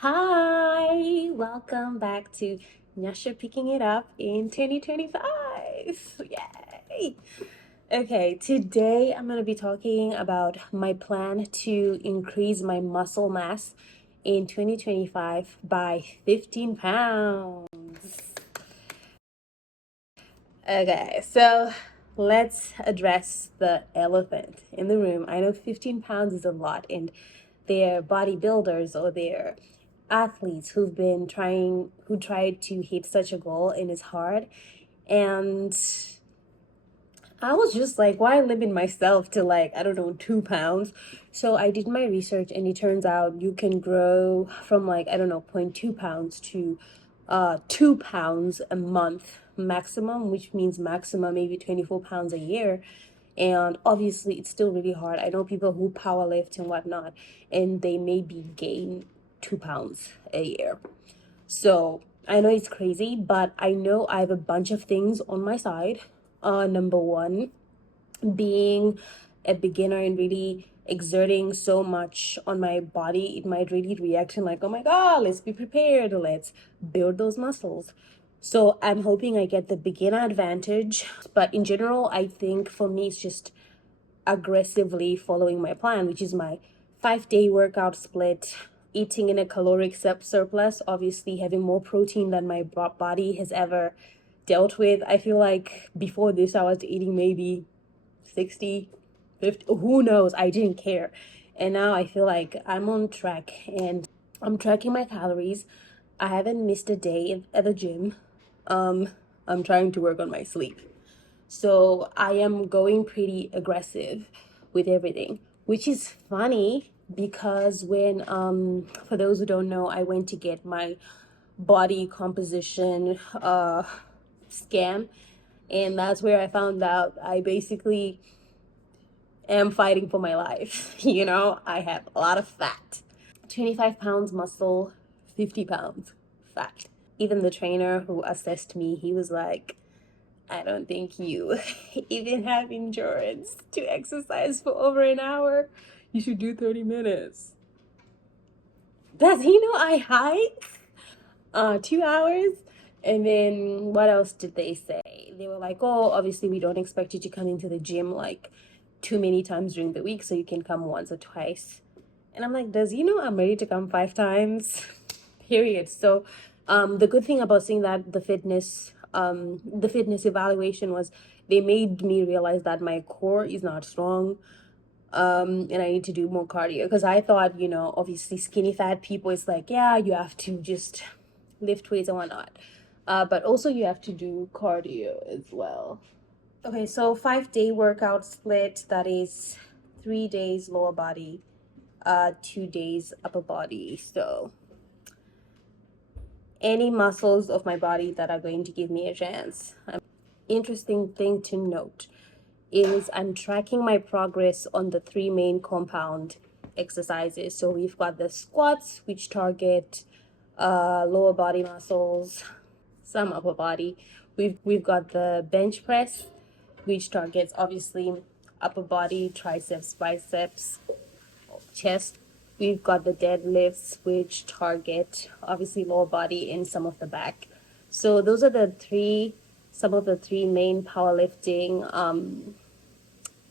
Hi, welcome back to Nyasha Picking It Up in 2025. Yay! Okay, today I'm going to be talking about my plan to increase my muscle mass in 2025 by 15 pounds. Okay, so let's address the elephant in the room. I know 15 pounds is a lot, and they're bodybuilders or they're athletes who tried to hit such a goal and it's hard. And I was just like, why limit myself to like, I don't know, 2 pounds? So I did my research and it turns out you can grow from like, I don't know, 0.2 pounds to 2 pounds a month maximum, which means maximum maybe 24 pounds a year. And obviously it's still really hard. I know people who power lift and whatnot, and they maybe gain 2 pounds a year. So I know it's crazy, but I know I have a bunch of things on my side. Number one, being a beginner and really exerting so much on my body, it might really react and like, oh my God, let's be prepared. Let's build those muscles. So I'm hoping I get the beginner advantage. But in general, I think for me, it's just aggressively following my plan, which is my 5-day workout split, eating in a caloric surplus, obviously having more protein than my body has ever dealt with. I feel like before this, I was eating maybe 60, 50, who knows? I didn't care. And now I feel like I'm on track and I'm tracking my calories. I haven't missed a day at the gym. I'm trying to work on my sleep. So I am going pretty aggressive with everything, which is funny because when for those who don't know, I went to get my body composition scan, and that's where I found out I basically am fighting for my life. I have a lot of fat. 25 pounds muscle, 50 pounds fat. Even the trainer who assessed me, he was like, I don't think you even have endurance to exercise for over an hour. You should do 30 minutes. Does he know I hike? 2 hours? And then what else did they say? They were like, oh, obviously we don't expect you to come into the gym like too many times during the week, so you can come once or twice. And I'm like, does he know I'm ready to come 5 times? Period. So the good thing about seeing that the fitness evaluation was they made me realize that my core is not strong, and I need to do more cardio, because I thought, obviously skinny fat people, it's like, yeah, you have to just lift weights and whatnot, but also you have to do cardio as well. Okay, so 5-day workout split, that is 3 days lower body, 2 days upper body. So any muscles of my body that are going to give me a chance. Interesting thing to note is I'm tracking my progress on the three main compound exercises. So we've got the squats, which target lower body muscles, some upper body. We've got the bench press, which targets obviously upper body, triceps, biceps, chest. We've got the deadlifts, which target obviously lower body and some of the back. So those are some of the three main powerlifting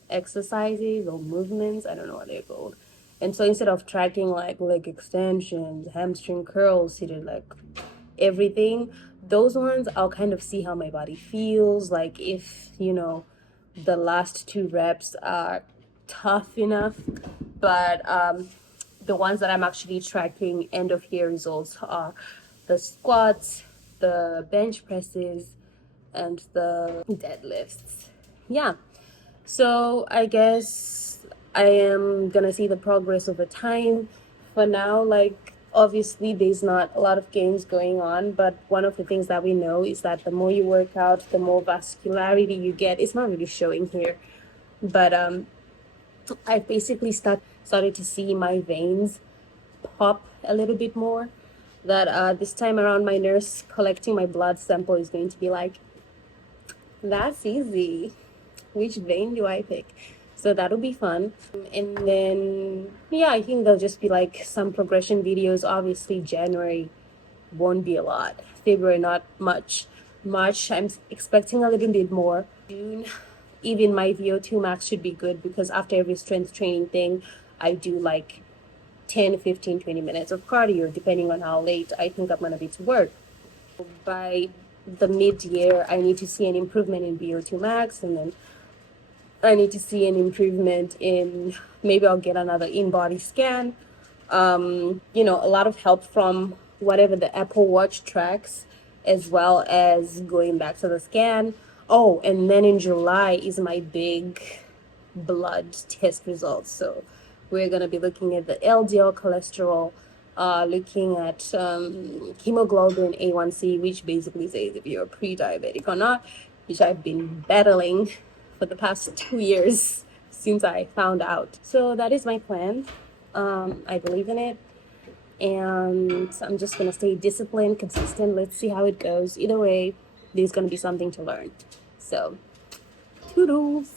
exercises or movements. I don't know what they're called. And so instead of tracking like leg extensions, hamstring curls, he did like everything. Those ones I'll kind of see how my body feels. Like if, the last 2 reps are tough enough. But the ones that I'm actually tracking end of year results are the squats, the bench presses, and the deadlifts. Yeah. So I guess I am gonna see the progress over time. For now, like obviously there's not a lot of gains going on, but one of the things that we know is that the more you work out, the more vascularity you get. It's not really showing here, but I basically started to see my veins pop a little bit more. That this time around, my nurse collecting my blood sample is going to be like, that's easy. Which vein do I pick? So that'll be fun. And then, yeah, I think there'll just be like some progression videos. Obviously, January won't be a lot. February, not much. March, I'm expecting a little bit more. June, even my VO2 max should be good because after every strength training thing, I do like 10, 15, 20 minutes of cardio, depending on how late I think I'm going to be to work. By the mid-year, I need to see an improvement in VO2 max, and then I need to see an improvement in, maybe I'll get another in-body scan. A lot of help from whatever the Apple Watch tracks, as well as going back to the scan. Oh, and then in July is my big blood test results. So we're going to be looking at the LDL cholesterol, looking at hemoglobin A1C, which basically says if you're pre-diabetic or not, which I've been battling for the past 2 years since I found out. So that is my plan. I believe in it, and I'm just gonna stay disciplined, consistent. Let's see how it goes. Either way, there's gonna be something to learn. So, toodles.